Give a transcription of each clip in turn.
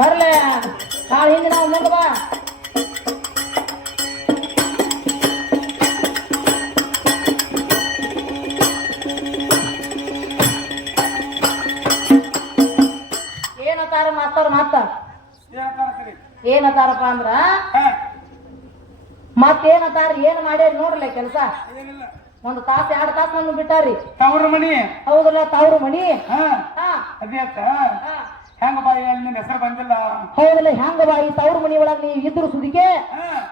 ಬರ್ಲೆ. ಕಾಳು ಹಿಂದೆ ನಾವು ಮುಂದೆ ಬಾ. ಏನತ್ತಾರ ಮಾತಾರ ಮಾತ? ಏನತ್ತಾರಪ್ಪ ಅಂದ್ರ? ಮತ್ತೇನತ್ತಾರ ಏನ್ ಮಾಡ್ಯಾರ ನೋಡ್ರಲ್ಲ ಕೆಲಸ? ಒಂದು ತಾಸು ಎರಡು ತಾಸು ನಮ್ಮ ಬಿಟ್ಟಾರಿ ತವ್ರ ಮನಿ ಹೌದಲ್ಲ ತವ್ರ ಮಣಿ. ಹಾ. ಹಾ. ಅದೇ ಹಾ. ಹೆಂಗ ಬಾಯಿ ಅಲ್ಲಿ ನಿನ್ನ ಹೆಸರು ಬಂದಿಲ್ಲ. ಹೌದಲ್ಲ ಹೆಂಗ ಬಾಯಿ ತವ್ರ ಮನಿ ಒಳಗ್ ನೀ ಇದ್ರು ಸುದಿಗೆ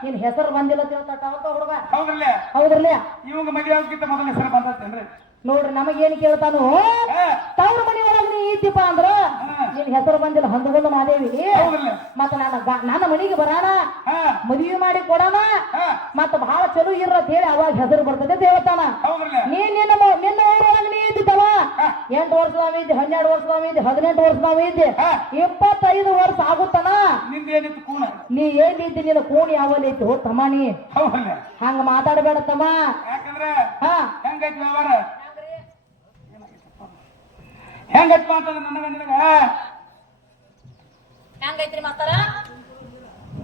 ನಿನ್ ಹೆಸರು ಬಂದಿಲ್ಲ ತಿಳ್ತಾಟ ಅವತ್ತ ಹುಡುಗ. ಹೌದ್ರಲ್ಲೇ? ಹೌದ್ರಲ್ಲ? ಇವಂಗ ಮದುವೆ ಆಗೋಕ್ಕಿಂತ ಮೊದಲ ಹೆಸರು ಬಂದತ್ತೇನ್ರಿ ನೋಡ್ರಿ ನಮಗೇನು ಕೇಳ್ತಾನು? ತವರು ತವ್ರ ಮನಿ ಒಳಗ್ ನೀ ಇದ್ದೀಪ ಅಂದ್ರ. ನಿನ್ ಹೆಸರು ಬಂದಿಲ್ಲ ಹಂದಗೊಂದು ಮಾದೇವಿ. ಮತ್ತ ನನ್ನ ನನ್ನ ಮನಿಗೆ ಬರಾಣ ಮದುವೆ ಮಾಡಿ ಕೊಡೋಣ ಮತ್ತ ಬಹಳ ಚಲೋ ಇರ ಅಂತ ಹೇಳಿ ಅವಾಗ ಹೆಸರು ಬರ್ತದೆ ದೇವತಾನ ನೀನ್ ನೀ ನಿನ್ನ ನಿನ್ನ ಊರೊಳಗ ನೀ ಇದ್ದಿದ್ದವ? ಎಂಟು ವರ್ಷ ನಾವು ಇದ್ದೆ ಹನ್ನೆರಡು ವರ್ಷದವ ಇದ್ದೆ ಹದಿನೆಂಟು ವರ್ಷ ಇದ್ದೆ ಹಾ. ಇಪ್ಪತ್ತೈದು ವರ್ಷ ಆಗುತ್ತಾನ? ಇದ್ದಿ ನೀ ಏನಿದ್ದಿ ನಿನ್ನ ಕೋಣಿ ಯಾವಲ್ಲಿ ಐತಿ ಹೋ ತಮ್ಮ ನೀ. ಹಂಗ ಮಾತಾಡಬೇಡ ತಮ್ಮ. ಹಾ. ಹೆಂಗೈತಿ ಅಂತಂದ್ರೆ ನನಗ ನಿನಗ? ಹೆಂಗೈತ್ರಿ ಮಾಸ್ತರ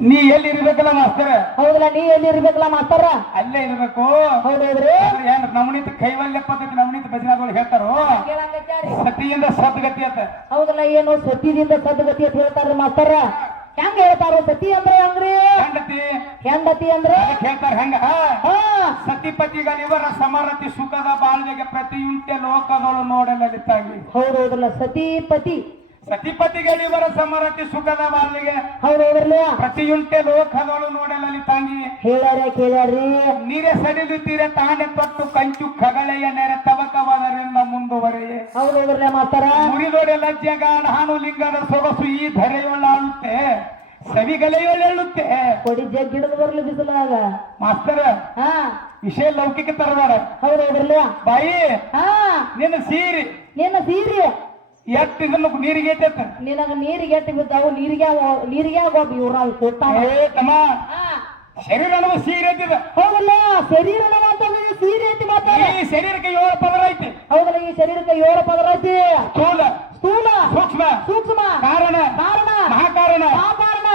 ನೀ ಎಲ್ಲಿ ಇರ್ಬೇಕಲ್ಲ ಮಾಸ್ತರ? ಹೌದಲ್ಲ ನೀ ಎಲ್ಲಿ ಇರ್ಬೇಕಲ್ಲ ಮಾಸ್ತರ? ಅಲ್ಲೇ ಇರ್ಬೇಕು. ಹೌದ್ರಿ ಏನ್ ನವನೀತ ಕೈವಲ್ಯ ಪದ್ಧತಿ ನವನೀತ ಭಜನಾಗಳು ಹೇಳ್ತಾರೋ. ಸತಿಯಿಂದ ಸದ್ಗತಿ ಅಂತ. ಹೌದಲ್ಲ ಏನು ಸತಿಯಿಂದ ಸದ್ಗತಿ ಅಂತ ಹೇಳ್ತಾರ ಮಾಸ್ತರ? ಹೆಂಗ ಹೇಳ್ತಾರ ಸತಿ ಅಂದ್ರೆ ಹೆಂಗ್ರಿ? ಹೆಂಡತಿ. ಹೆಂಡತಿ ಅಂದ್ರೆ? ಹೇಳ್ತಾರ ಹೆಂಗ? ಹಾ. ಸತಿಪತಿಗಳಿವರ ಸಮರತಿ ಸುಖದ ಬಾಳ್ವೆಗೆ ಪ್ರತಿಯುಂಟೆ ಲೋಕದೊಳು ನೋಡಲಿತ್ತಾಗಿ ಹೌದೌದಲ್ಲ ಸತಿ ಪತಿ ಸತಿಪತಿಗಳಿವರ ಸಮರತಿ ಸುಖದ ಬಾಳ್ವೆಗೆ ಹೌದೌದ್ರಲ್ಲ ಪ್ರತಿಯುಂಟೆ ಲೋಕಗಳು ನೋಡಲಲ್ಲಿ ತಾಂಗಿ ಹೇಳಾರೆ ಕೇಳಾರಿ ನೀರೇ ಸಡಿಲುತ್ತೀರ ತಾನೆ ತೊಟ್ಟು ಕಂಚು ಖಗಳೆಯ ನೆರೆ ತವಕವಾದರಿಂದ ಮುಂದುವರೆಯೇ ಹೌದೌದ್ರಲ್ಲ ಮಾಸ್ತರ ಮುರಿದೊಡೆ ಲಜ್ಜೆಗ ನಾನು ಲಿಂಗದ ಸೊಗಸು ಈ ಧರೆಯೊಳ್ಳಾಳುತ್ತೆ ಸವಿಗಲೆಯೊಳ್ಳುತ್ತೆ ಕೊಡಿ ಜಗ್ ಗಿಡದ ಬರಲು ಬಿಸಿಲಾಗ ಮಾಸ್ತರ ಹಾ. ವಿಷಯ ಲೌಕಿಕ ತರಬೇಡ ಹೌದೌದ್ರಲ್ಲ ಬಾಯಿ ಹಾ. ನಿನ್ನ ಸೀರಿ. ನಿನ್ನ ಸೀರಿ. ಎಟ್ಟು ಇದನ್ನು ನೀರಿಗೆ ಐತೈತ ನಿನಗ ನೀರಿಗೆ ಎಟ್ಟು ಬಿದ್ದಾವು ನೀರಿಗೆ ನೀರಿಗೆ ಆಗೋದು ಇವ್ರ ನಾವು ಏ ತಮ್ಮ ಶರೀರ ಅನ್ನುವ ಸೀರೆ ಐತಿದ ಹೌದಲ್ಲ ಶರೀರ ಮಾತಾಡ ಸೀರೆ ಐತಿ ಮಾತಾಡ. ಈ ಶರೀರಕ್ಕೆ ಏಳು ಪದರ ಐತಿ. ಹೌದಲ್ಲ ಈ ಶರೀರಕ್ಕೆ ಏಳು ಪದರ ಐತಿ? ಸ್ಥೂಲ. ಸ್ಥೂಲ. ಸೂಕ್ಷ್ಮ. ಸೂಕ್ಷ್ಮ. ಕಾರಣ. ಕಾರಣ. ಮಹಾಕಾರಣ.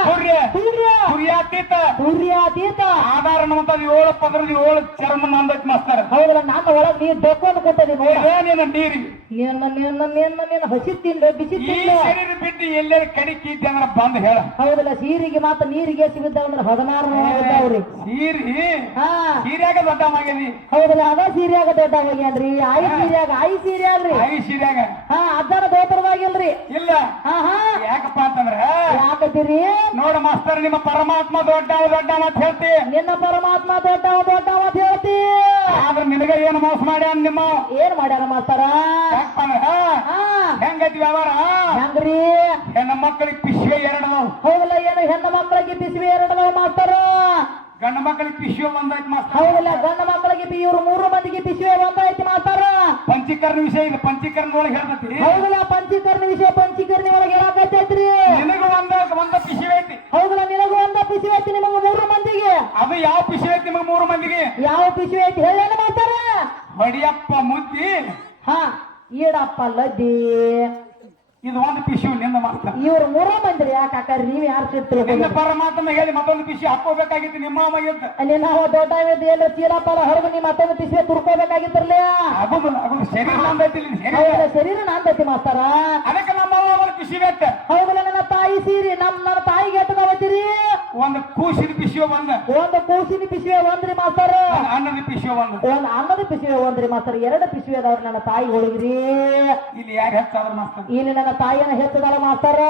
ಸೂರ್ಯ ಸೂರ್ಯ ಸೂರ್ಯಾತೀತ ಸೂರ್ಯಾತೀತ ಆಧಾರ ಅನ್ನುವಂಥದ್ದು ಏಳು ಪದರದ ಏಳು ಚರ್ಮ ನಂದೈತಿ ಮಾಸ್ತರ. ಹೌದಲ್ಲ ನನ್ನ ಒಳಗ್ ನೀರ್ ಕೊಟ್ಟದಿ ನೋಡ ಏನೇನ ನೀರಿಗೆ ನಿನ್ನ ನಿನ್ನ ನಿನ್ನ ನಿನ್ನ ಹಸಿ ತಿಂದ ಬಿಸಿ ಈ ತಿಂದು ಶರೀರ ಬಿಟ್ಟು ಎಲ್ಲರ ಕಡಿಕಿದ್ದೆ ಅಂದ್ರೆ ಬಂದ್ ಹೇಳ. ಹೌದಲ್ಲ ಸೀರಿಗೆ ಮಾತ್ರ ನೀರಿಗೆ ಸಿಗುತ್ತಾವ ಅಂದ್ರೆ ಹದಿನಾರು ಬಿದ್ದಾವ್ರಿ ಸೀರಿ? ಹಾ. ಸೀರ್ಯಾಗ ದೊಡ್ಡ ಮಗದಿ ಹೌದಲ್ಲ ಅದ ಸೀರ್ಯಾಗ ದೊಡ್ಡ ಹೋಗ್ಯಾನ್ರಿ ಆಯಿ ಸೀರ್ಯಾಗ ಆಯಿ ಸೀರೆ ಅಲ್ರಿ. ಐ ಸೀರ್ಯಾಗ? ಹಾ ಅಜ್ಜನ ದೋತರವಾಗಿಲ್ರಿ ಇಲ್ಲ. ಹಾ ಹಾ. ಯಾಕಪ್ಪ ಅಂತಂದ್ರ ಯಾಕತ್ತೀರಿ ನೋಡ ಮಾಸ್ತರ್ ನಿಮ್ಮ ಪರಮಾತ್ಮ ದೊಡ್ಡ ದೊಡ್ಡ ಅಂತ ಹೇಳ್ತಿ. ನಿನ್ನ ಪರಮಾತ್ಮ ದೊಡ್ಡ ದೊಡ್ಡ ಅಂತ ಹೇಳ್ತಿ. ಆದ್ರೆ ನಿನಗ ಏನು ಮೋಸ ಮಾಡ್ಯಾನ ನಿಮ್ಮ? ಏನ್ ಮಾಡ್ಯಾರ ಮಾಸ್ತರ? ಹೆಂಗೈತಿ ವ್ಯವಹಾರ? ಹೆಂಗ್ರಿ? ಹೆಣ್ಣ ಮಕ್ಕಳಿಗೆ ಪಿಶ್ವೆ ಎರಡದವು ಹೌದಲ್ಲ ಏನು ಹೆಣ್ಣ ಮಕ್ಕಳಿಗೆ ಪಿಶ್ವೆ ಎರಡದವ ಮಾಸ್ತರ? ಗಂಡ ಮಕ್ಕಳಿಗೆ ಪಿಶು ಒಂದೈತಿ ಮಾಸ್ತರ್ ಹೌದಲ್ಲ ಗಂಡ ಮಕ್ಕಳಿಗೆ ಇವ್ರು ಮೂರು ಮಂದಿಗೆ ಬಿಸಿವೆ ಒಂದಾಯ್ತು ಮಾಸ್ತರ ಪಂಚೀಕರಣ ವಿಷಯ ಇಲ್ಲ ಪಂಚೀಕರಣ ಒಳಗೆ ಹೇಳ್ತತಿ ಹೌದಲ್ಲ ಪಂಚೀಕರಣ ವಿಷಯ ಪಂಚೀಕರಣ ಒಳಗೆ ಹೇಳಕತ್ತೈತ್ರಿ ನಿನಗ ಒಂದ ಒಂದ ಪಿಶುವೆ ಐತಿ. ಹೌದಲ್ಲ ನಿನಗೂ ಒಂದ ಪಿಶುವೆ ಐತಿ ನಿಮಗ ಮೂರು ಮಂದಿಗೆ. ಅದು ಯಾವ ಪಿಶುವೆ ಐತಿ ನಿಮಗ ಮೂರು ಮಂದಿಗೆ? ಯಾವ ಪಿಶುವೆ ಐತಿ ಹೇಳೇನ ಮಾಸ್ತರ ಹೊಡಿಯಪ್ಪ ಮುದ್ದಿ. ಹಾ ಈಡಪ್ಪ ಲದ್ದಿ. ಇದು ಒಂದು ಪಿಶು ನಿಂದ ಮಾಸ್ತರ ಇವ್ರು ಮೂರ ಮಂದಿರಿ ಯಾಕೆ ಹಾಕಾರಿ ನೀವ್ ಯಾರು ನಿನ್ನ ಪರಮಾತ್ಮ ಹೇಳಿ ಮತ್ತೊಂದು ಪಿಶಿ ಹಾಕೋಬೇಕಾಗಿತ್ತು ನಿಮ್ಮ ಅಮ್ಮಗಿಂತ ಅಲ್ಲಿ ನಾವು ದೊಡ್ಡ ಎಲ್ಲ ಚೀಲಪ್ಪಲ್ಲ ಹೊರಗೆ ನೀವು ಮತ್ತೊಂದು ಪಿಶಿ ತುರ್ಕೋಬೇಕಾಗಿತ್ತಿರ್ಲಿ? ಆಗುದಿಲ್ಲ ಶರೀರ ನಂದೈತಿ ಇಲ್ಲಿ ಶರೀರ. ಹೌದಲ್ಲ ಶರೀರ ನಾಂದೈತಿ ಮಾಸ್ತಾರ. ಅದಕ್ಕೆ ನಮ್ಮ ಪಿಶಿ ಖುಷಿ ಬೇಕ ಹೌದಲ್ಲ ನನ್ನ ತಾಯಿ ಸೀರಿ ನಮ್ ನನ್ನ ತಾಯಿಗೆ ಎಟ್ಟದವತ್ತೀರಿ ಒಂದು ಕೂಸಿನ ಪಿಶು ಒಂದ. ಒಂದು ಕೂಸಿನ ಪಿಸಿವೆ ಒಂದ್ರಿ ಮಾಸ್ತಾರ. ಒಂದು ಅನ್ನದ ಪಿಶು ಒಂದ. ಒಂದ್ ಅನ್ನದ ಪಿಸಿವೆ ಒಂದ್ರಿ ಮಾಸ್ತಾರ. ಎರಡು ಪಿಸಿವೆ ಅದಾವ್ರಿ ನನ್ನ ತಾಯಿ ಹೋಳಿಗ್ರಿ ಇಲ್ಲಿ ಯಾರು ಹೆಚ್ಚಾದ್ರ ಮಾಸ್ತರ್? ಇಲ್ಲಿ ನನ್ನ ತಾಯಿಯನ್ನ ಹೆಚ್ಚದಲ್ಲ ಮಾಸ್ತರ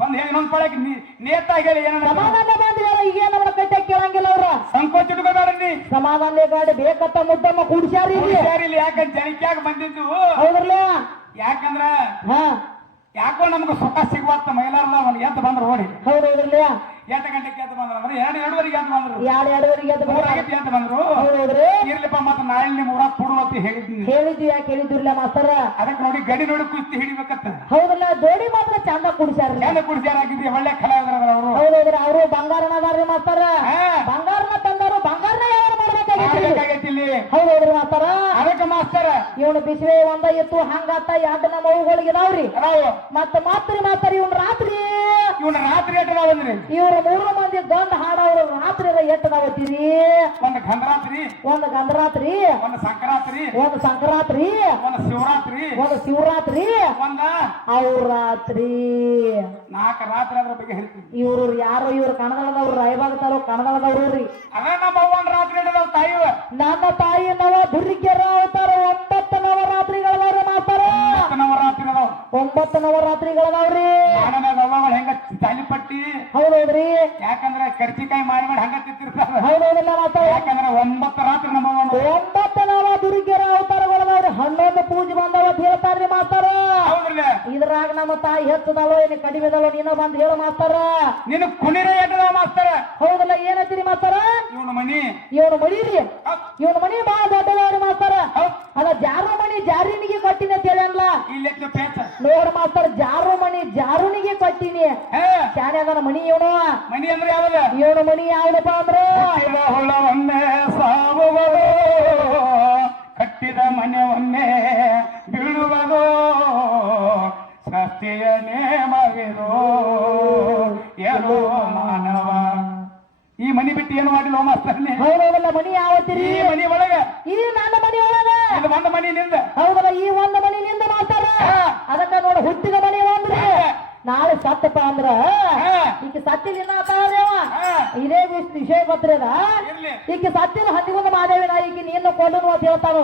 ಬಂದ್ ಹೇಗೆ ನಮ್ ಪಳಕ್ ನೇತಾಗಿ ಹೇಳಿ ಏನ ಸಮಾಧಾನ ಬಂದ್ರಿ ಈಗ ನಮ್ಮ ಕಟ್ಟೆ ಕೇಳಂಗಿಲ್ಲ ಅವ್ರ? ಸಂಕೋಚ ಇಟ್ಕೋಬೇಡ್ರಿ ಸಮಾಧಾನ ಗಾಡಿ ಬೇಕತ್ತ ಮುದ್ದಮ್ಮ ಕೂಡ್ಸ್ಯಾರಿ ಇಲ್ಲಿ. ಯಾಕಂತ ಜನಿಕ್ಯಾಗ ಬಂದಿದ್ದು. ಹೌದ್ರಲ್ಲ? ಯಾಕಂದ್ರ ಹಾ. ಯಾಕೋ ನಮ್ಗೆ ಸುಖ ಸಿಗುವತ್ತ ಮೈಲಾರದ ಒಂದ್ ಎದ್ದು ಬಂದ್ರು ನೋಡಿ ಹೌದು ಹೌದ್ರಲ್ಲ? ಎಂಟು ಗಂಟೆಗೆ ಎದ್ದು ಬಂದ್ರು ಅಂದ್ರೆ ಎರಡು ಎರಡುವರೆಗೆ ಎದ್ದು ಬಂದ್ರು. ಎರಡು ಎರಡುವರೆಗೆ ಎದ್ದು ಬರ್ತಾರೆ. ಮೂರಾಗೈತಿ ಎದ್ದು ಬಂದ್ರು. ಹೌದು ಹೌದ್ರಿ? ಇರ್ಲಿಪ್ಪ ಮತ್ತೆ ನಾಳೆ ನಿಮ್ಮ ಊರಾಗ ಕೊಡು ಅಂತ ಹೇಳಿದ್ದೀನಿ ಹೇಳಿದ್ವಿ ಯಾಕೆ ಹೇಳಿದ್ರಿಲ್ಲ ಮಾಸ್ತರ? ಅದಕ್ಕೆ ನೋಡಿ ಗಡಿ ನೋಡಿ ಕುಸ್ತಿ ಹಿಡಿಬೇಕತ್ತ ಹೌದಲ್ಲ ಜೋಡಿ ಮಾತ್ರ ಚಂದ ಕುಡಿಸ್ಯಾರ್ರಿ. ಎಲ್ಲ ಕುಡಿಸ್ಯಾರಾಗಿದ್ರಿ ಒಳ್ಳೆ ಕಲಾವಿದ್ರ ಅವರು. ಹೌದು ಹೌದ್ರಿ ಅವರು ಬಂಗಾರನ ಅದಾರ್ರಿ ಮಾಸ್ತರ. ಹಾ. ಬಂಗಾರನ ತಂದರು ಬಂಗಾರನ ಯಾರು ಮಾಡ್ಬೇಕಾಗೈತಿ ಇಲ್ಲಿ. ಹೌದು ಹೌದ್ರಿ ಮಾಸ್ತರ. ಮಾಸ್ತರ ಇವನು ಬಿಸಿವೆ ಒಂದ ಇತ್ತು ಹಂಗಾತ ಎರಡು ನಮ್ಮ ಅವುಗಳಿಗಿದಾವ್ರಿ ಮತ್ತ ಮಾತ್ರಿ ಮಾತ್ರ ಇವ್ನ ರಾತ್ರಿ. ಇವನ ರಾತ್ರಿ ಎಟ್ಟದಾವಂದ್ರಿ ಇವ್ರ ಮೂರು ಮಂದಿ ಗಂಡ ಹಾಡವ್ರು ರಾತ್ರಿ ಎಟ್ಟದಾವತ್ತೀರಿ ಒಂದ್ ಗಂಧರಾತ್ರಿ ಒಂದ್ ಗಂಧರಾತ್ರಿ ಒಂದ್ ಸಂಕ್ರಾಂತಿ ಒಂದ್ ಸಂಕ್ರಾಂತಿ ಒಂದ್ ಶಿವರಾತ್ರಿ. ಒಂದ್ ಶಿವರಾತ್ರಿ. ಒಂದ ಅವ್ರ ರಾತ್ರಿ ನಾಲ್ಕು ರಾತ್ರಿ ಅದ್ರ ಬಗ್ಗೆ ಹೇಳ್ತೀನಿ ಇವ್ರು ಯಾರು ಇವರು ಕನ್ನಡದವ್ರು ರಾಯಬಾಗ ತಾರೋ ಕನ್ನಡದವ್ರು ರೀ. ಅದ ನಮ್ಮ ಅವ್ವನ ರಾತ್ರಿ ತಾಯಿವ ನನ್ನ ತಾಯಿ ನವ ದುರ್ಗಿಯರ ಅವತಾರ ಒಂಬತ್ತು ನವರಾತ್ರಿಗಳವ್ರಿ ಮಾತಾರ ನವರಾತ್ರಿ ಅದಾವ ಒಂಬತ್ತು ನವರಾತ್ರಿಗಳದಾವ್ರಿ ಮಾಡನಾಗ ಅವ್ವಗಳು ಹೆಂಗ ತಾಲಿಪಟ್ಟಿ ಹೌದೌದ್ರಿ. ಯಾಕಂದ್ರೆ ಕರ್ಚಿಕಾಯಿ ಮಾಡಿ ಮಾಡಿ ಹಂಗ ಹೌದ್ರಿ ಹೌದೌದಿಲ್ಲ ಮಾತಾಡ ಯಾಕಂದ್ರ ಒಂಬತ್ತು ರಾತ್ರಿ ನಮ್ಮ ಒಂಬತ್ತು ನವ ದುರ್ಗಿಯರ ಅವತಾರಗಳದಾವ್ರಿ ಹನ್ನೊಂದು ಪೂಜೆ ಬಂದವ ಅಂತ ಹೇಳ್ತಾರ್ರಿ ಮಾಸ್ತಾರ. ಇದ್ರಾಗ ನಮ್ಮ ತಾಯಿ ಹೆಚ್ಚದಲ್ಲೋ ಏನು ಕಡಿಮೆ ಇದಲ್ಲೋ ನೀನ ಬಂದ್ ಹೇಳ ಮಾಸ್ತಾರ. ನಿನ್ನ ಕುಣಿರೆ ಎಟ್ಟದಾವ ಮಾಸ್ತರ? ಹೌದಲ್ಲ ಏನಂತೀರಿ ಮಾಸ್ತಾರ? ಇವನ ಮನಿ ಇವನ ಮನಿ ರೀ. ಇವನ ಮನಿ ಬಾಳ ದೊಡ್ಡದವ್ರಿ ಮಾಸ್ತಾರ. ಅಲ್ಲ ಜಾರು ಮಣಿ ಜಾರಿನಿಗೆ ಕೊಟ್ಟಿನಿ ಅಂತ ಹೇಳಲ್ಲ ನೋಡ್ ಮಾಸ್ತರ ಜಾರು ಮಣಿ ಜಾರುನಿಗೆ ಕೊಟ್ಟಿನಿ. ಶಾನೆ ಅದನ ಮಣಿ ಇವನು. ಮನಿ ಅಂದ್ರೆ ಯಾವ ಇವನು ಮಣಿ ಯಾವ್ದಪ್ಪ ಅಂದ್ರೆ? ಕಟ್ಟಿದ ಹೊಲವನ್ನೇ ಒಮ್ಮೆ ಬೀಳುವುದು ಸತ್ಯ ನೇಮವಿದು. ಏನೋ ಮಾನವ. ಈ ಮನಿ ಬಿಟ್ಟು ಏನು ಮಾಡಿಲ್ಲ ಮಾಸ್ತರ್ನಿ? ಹೌದಲ್ಲ ಮನಿ ಯಾವತ್ತಿರಿ? ಈ ಮನಿ ಒಳಗ. ಈ ನನ್ನ ಮನಿ ಒಳಗ. ಒಂದು ಮನಿ ನಿಂದ. ಹೌದಲ್ಲ ಈ ಒಂದು ಮನಿ ನಿಂದ ಮಾತಾರ ಹಾ. ಅದಕ್ಕ ನೋಡ ಹುಟ್ಟಿದ ಮನಿ ಒಂದ್ರಿ ಹಾ. ನಾಳೆ ಸತ್ತಪ್ಪ ಅಂದ್ರ. ಈಗ ಸತ್ತಿಲಿನ ಮಹಾದೇವ. ಇದೇ ವಿಷ- ವಿಷಯ ಗೊತ್ತಿರದ ಈಗ ಸತ್ತಿನ ಹಂದಿಗೊಂದು ಮಾದೇವಿನ ಈಗ ನೀನು ಕೊಲ್ಲನು ಅಂತ ಹೇಳ್ತಾನು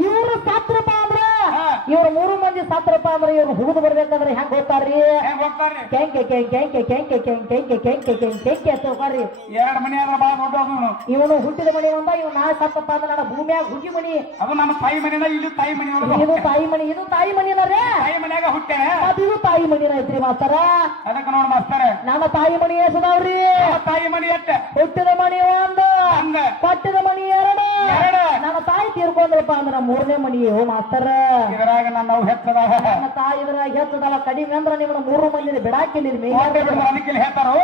ಇವರು ಸತ್ರಪ್ಪ. ಇವ್ರು ಮೂರು ಮಂದಿ ಸತ್ರಪ್ಪ ಅಂದ್ರ ಇವ್ರು ಹುಡುಗ ಬರ್ಬೇಕಂದ್ರೆ ಹೆಂಗ್ ಹೋಗ್ತಾರ್ರಿ? ಹೆಂಗ್ ಹೋಗ್ತಾರ್ರಿ? ಕೆಂಕೆ ಕೆಂಕೆ ಕೆಂಕೆ ಕೆಂಕೆ ಕೆಂಕೆ ಕೆಂಕೆ ಕೆಂಕೆ ಕೆಂಕೆ ಎರಡ್ ಮನಿ ಆದ್ರೆ ಬಾಳ ದೊಡ್ಡ ಇವನು ಹುಟ್ಟಿದ ಮನಿ ಒಂದ ಇವ್ ನಾ ಸತ್ತಪ್ಪ ಅಂದ್ರೆ ನನ್ನ ಭೂಮಿಯಾಗ ಹುಗಿ ಮನಿ ಅದು ನಮ್ಮ ತಾಯಿ ಮನಿನ ಇದು ತಾಯಿ ಮನಿ ಇದು ತಾಯಿ ಮನಿ ಇದು ತಾಯಿ ಮನಿನ ರೇ. ತಾಯಿ ಮನ್ಯಾಗ ಹುಟ್ಟೆ ಅದು ಇದು ತಾಯಿ ಮನಿ ಐತ್ರಿ ಮಾಸ್ತರ. ಅದಕ್ಕೆ ನೋಡ್ ಮಾಸ್ತರ. ನಮ್ಮ ತಾಯಿ ಮನಿ ಎಸದಾವ್ರಿ ತಾಯಿ ಮನಿ ಎಟ್ಟೆ? ಹುಟ್ಟಿದ ಮನಿ ಒಂದು. ಹಂಗ ಕೊಟ್ಟಿದ ಮನಿ ಎರಡು. ನನ್ನ ತಾಯಿ ತೀರ್ಕೊಂಡ್ರಪ್ಪ ಅಂದ್ರ ಮೂರನೇ ಮನಿ ಮಾಸ್ತರ. ಇದ್ರಾಗ ನನ್ನ ನಾವು ಹೆಚ್ಚದಾವ. ನನ್ನ ತಾಯಿ ಇದ್ರಾಗ ಹೆಚ್ಚದಲ್ಲ ಕಡಿಮೆ ಅಂದ್ರ ನಿಮ್ಮನ್ನ ಮೂರು ಮಂದಿ ಬಿಡಾಕಿಲ್ಲ ಇಲ್ಲಿ ಹೇಳ್ತಾರೋ?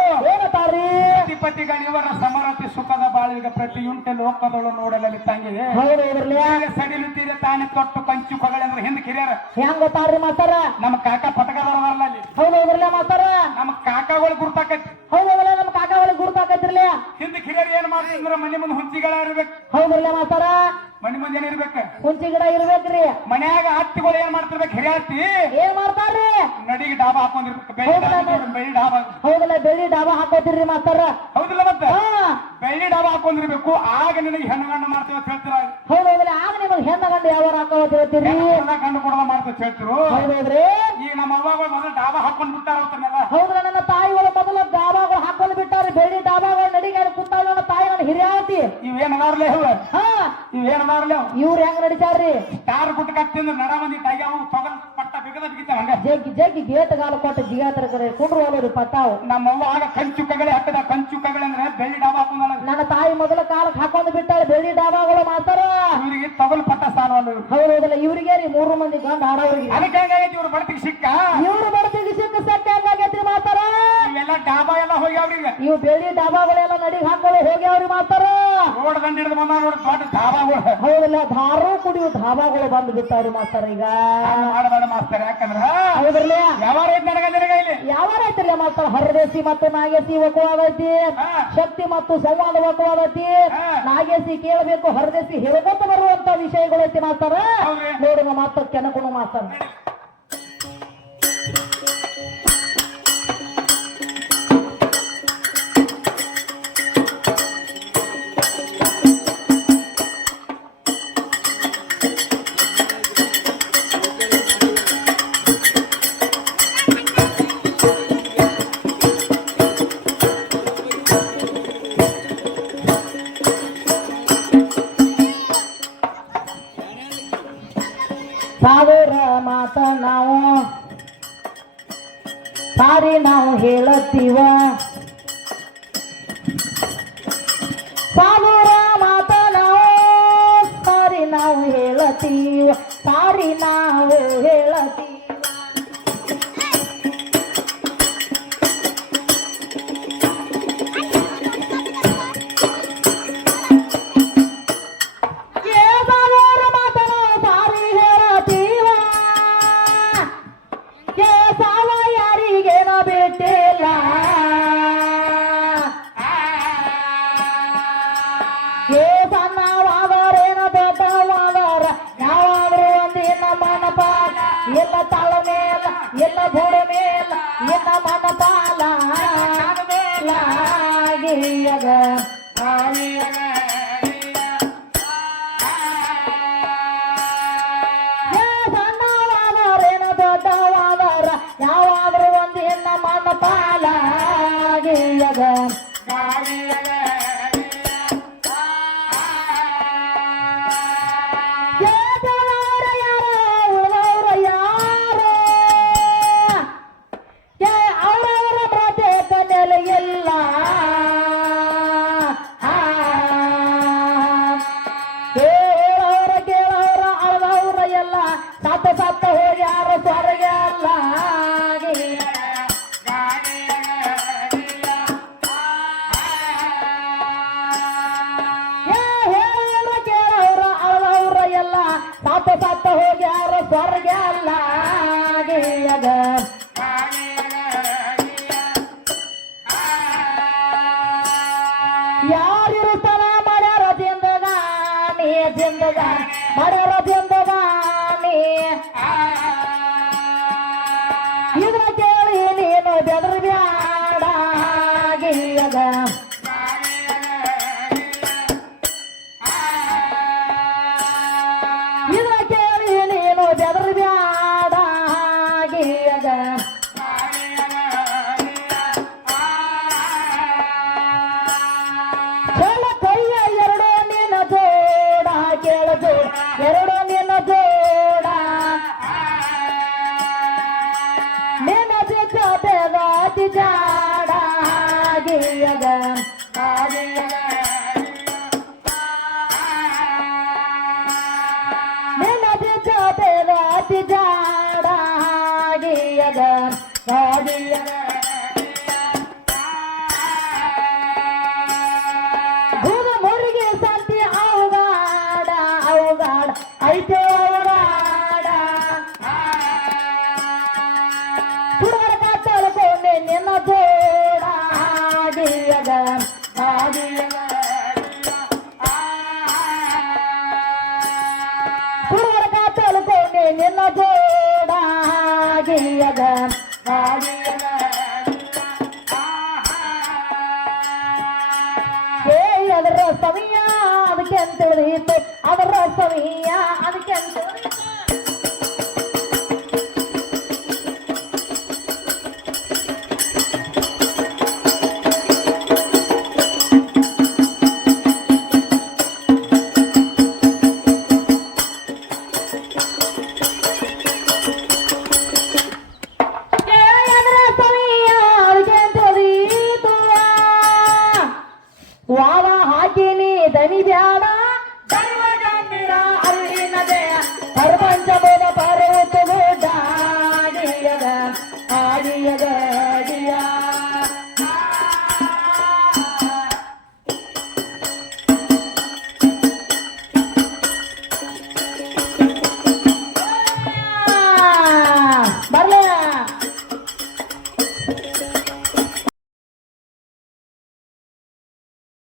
ಪತಿಪತಿಗಳ ಇವರ ಸಮರತಿ ಸುಖದ ಬಾಳಿಗ ಪ್ರತಿಯುಂಟೆ ಲೋಕದೊಳು ನೋಡಲಲ್ಲಿ ತಂಗಿ. ಹೌದು ಇದ್ರಲ್ಲ. ಸಡಿಲುತ್ತೀರ ತಾನೆ ತೊಟ್ಟು ಪಂಚು ಕೊಗಳೆಂದ್ರೆ ಹಿಂದ್ ಕಿರಿಯರ. ಹೆಂಗ್ ಗೊತ್ತಾರ್ರಿ ಮಾಸ್ತರ? ನಮ್ಮ ಕಾಕ ಪಟಕದವರಲ್ಲ ಹೌದು ಇದ್ರಲ್ಲ ಮಾಸ್ತರ. ನಮ್ಮ ಕಾಕಗಳು ಗುರ್ತಾಕತಿ. ಹೌದು ನಮ್ಮ ಕಾಕಗಳು ಒಳಗೆ ಹಿಂದ್ ಕಿರಿಯರು ಏನ್ ಮಾಡ್ತಿದ್ರ? ಮನೆ ಮುಂದೆ ಹುಂಚಿಗಳ ಇರ್ಬೇಕು ಹೌದ್ರಲ್ಲ. ಮಾಸ್ತರ ಮನೆ ಮುಂದೆ ಏನ್ ಇರ್ಬೇಕು? ಹುಂಚಿ ಗಿಡ ಇರ್ಬೇಕ್ರಿ. ಮನ್ಯಾಗ ಹತ್ತಿಗಳು ಏನ್ ಮಾಡ್ತಿರ್ಬೇಕು ಹಿರಿಯಾತಿ ಏನ್ ಮಾಡ್ತಾರ್ರಿ? ನಡಿಗೆ ಡಾಬಾ ಹಾಕೊಂಡಿರ್ಬೇಕು ಬೆಳ್ಳಿ ಡಾಬಾ ಬೆಳ್ಳಿ ಡಾಬಾ ಹೌದಲ್ಲ ಬೆಳ್ಳಿ ಡಾಬಾ ಹಾಕೋತಿರ್ರಿ ಮಾತಾರ ಹೌದಿಲ್ಲ ಮತ್ತೆ? ಬೆಳ್ಳಿ ಡಾಬಾ ಹಾಕೊಂಡಿರ್ಬೇಕು ಆಗ ನಿನಗೆ ಹೆಣ್ಣು ಮಾಡ್ತೇವೆ ಮಾಡ್ತೀವಿ ಅಂತ ಹೇಳ್ತೀರ? ಹೌದೌದ್ರಿ ಆಗ ನಿಮಗೆ ಹೆಣ್ಣ ಗಂಡ ಯಾವ ಹಾಕೋತ್ ಹೇಳ್ತೀರಿ? ಗಂಡು ಕೊಡದ ಮಾಡ್ತೇವೆ ಹೇಳ್ತಿರು? ಹೌದ್ರಿ. ಈಗ ನಮ್ಮ ಅವಾಗ ಮೊದಲು ಡಾಬಾ ಹಾಕೊಂಡ್ ಬಿಟ್ಟಾರ ಅವತ್ತನ್ನೆಲ್ಲ ಹೌದ್ರ ನನ್ನ ತಾಯಿಗಳು ಮೊದಲು ಡಾಬಾಗಳು ಹಾಕೊಂಡು ಬಿಟ್ಟಾರೆ ಬೆಳ್ಳಿ ಡಾಬಾಗಳು ನಡಿಗೆ ಕುತ್ತಾಳ ನನ್ನ ತಾಯಿ ನನ್ನ ಹಿರಿಯಾವತಿ. ಇವೇನದಾರ್ಲೆ ಇವ ಹಾ. ಇವೇನದಾರ್ಲೆ ಇವ್ರು? ಹೆಂಗ್ ನಡಿತಾರ್ರಿ? ಸ್ಟಾರ್ ಗುಟ್ಟ ಕತ್ತಿಂದ ನಡ ಮಂದಿ ಟೈಗಾವು ತೊಗಲ್ ಪಟ್ಟ ಬಿಗದ ಬಿಗಿತ ಹಂಗ. ಜಗ್ಗಿ ಜಗ್ಗಿ ಗೇಟ್ ಗಾಲ ಕೊಟ್ಟು ಜಿಗಾತರ ಕರೆ ಕುಂಡ್ರು ಅಲ್ಲರಿ ಪಟ್ಟಾವು ನಮ್ಮ ಅವ್ವ ಆಗ ಕಂಚುಕಗಳೇ ಹಾಕದ ಕಂಚು ಕಗಳೆ ಅಂದ್ರೆ ಬೆಳ್ಳಿ ಡಾಬಾ ಹಾಕೊಂಡಾಳ ನನ್ನ ತಾಯಿ ಮೊದಲ ಕಾಲಕ್ಕೆ ಹಾಕೊಂಡು ಬಿಟ್ಟಾಳೆ ಬೆಳ್ಳಿ ಡಾಬಾಗಳು ಮಾತಾರ ಇವರಿಗೆ ತೊಗಲ್ ಪಟ್ಟ ಸಾಲವಲ್ಲ ಹೌದೌದಲ್ಲ ಇವರಿಗೆ ರೀ ಮೂರು ಮಂದಿ ಗಂಡ ಹಾಡೋರಿಗೆ ಅದಕ್ಕೆ ಹೆಂಗಾಗೈತಿ ಇವ್ರು ಬಡತಿಗೆ ಸಿಕ್ಕ? ಇವ್ರು ಬಡತಿಗೆ ಸಿಕ್ಕ ಸಟ್ಟ ಹೆಂಗಾಗೈತ್ರಿ ಮಾತಾರ ಇವೆಲ್ಲ ಡಾಬಾ ಎಲ್ಲ ಹೋಗಿ ಈಗ. ಇವು ಬೆಳ್ಳಿ ಡಾಬಾಗಳೆಲ್ಲ ನಡಿಗೆ ಹಾಕೊಳ್ಳಿ ಹೋಗ್ಯಾವ್ರಿ ಮಾತಾರ ರೋಡ್ ದಂಡ ಹಿಡಿದು ಬಂದ ನೋಡಿ ದೊಡ್ಡ ಡಾಬಾಗಳು. ಹೌದಲ್ಲ ಧಾರು ಕುಡಿಯು ಡಾಬಾಗಳು ಬಂದು ಬಿಟ್ಟಾವ್ರಿ ಮಾತಾರ ಈಗ. ಮಾಡಬೇಡ ಮಾಸ್ತರ್ ಯಾಕಂದ್ರ ಹೌದ್ರಲ್ಲ? ಯಾವ ಐತಿ ನನಗ ನಿನಗ ಇಲ್ಲಿ? ಯಾವ ರೈತಲ್ಲ ಮಾತಾಡ ಹರದೇಸಿ ಮತ್ತು ನಾಗೇಸಿ ಒಕ್ಕವಾದೈತಿ ಹಾ. ಶಕ್ತಿ ಮತ್ತು ಸಂವಾದ ಒಕ್ಕವಾದೈತಿ ಹಾ. ನಾಗೇಸಿ ಕೇಳಬೇಕು ಹರದೇಸಿ ಹೇಳ್ಕೊತ ಬರುವಂತ ವಿಷಯಗಳು ಐತಿ ಮಾತಾರ ಹೌದ್ರಿ. ನೋಡುವ ಮಾತ ಕೆನಕುನು ಮಾತಾರ మన మన పాలాగే Di 这边 అయితే அவர் ரசமையா அதுக்கு ವಾವ ಹಾಕಿನಿ ದನಿ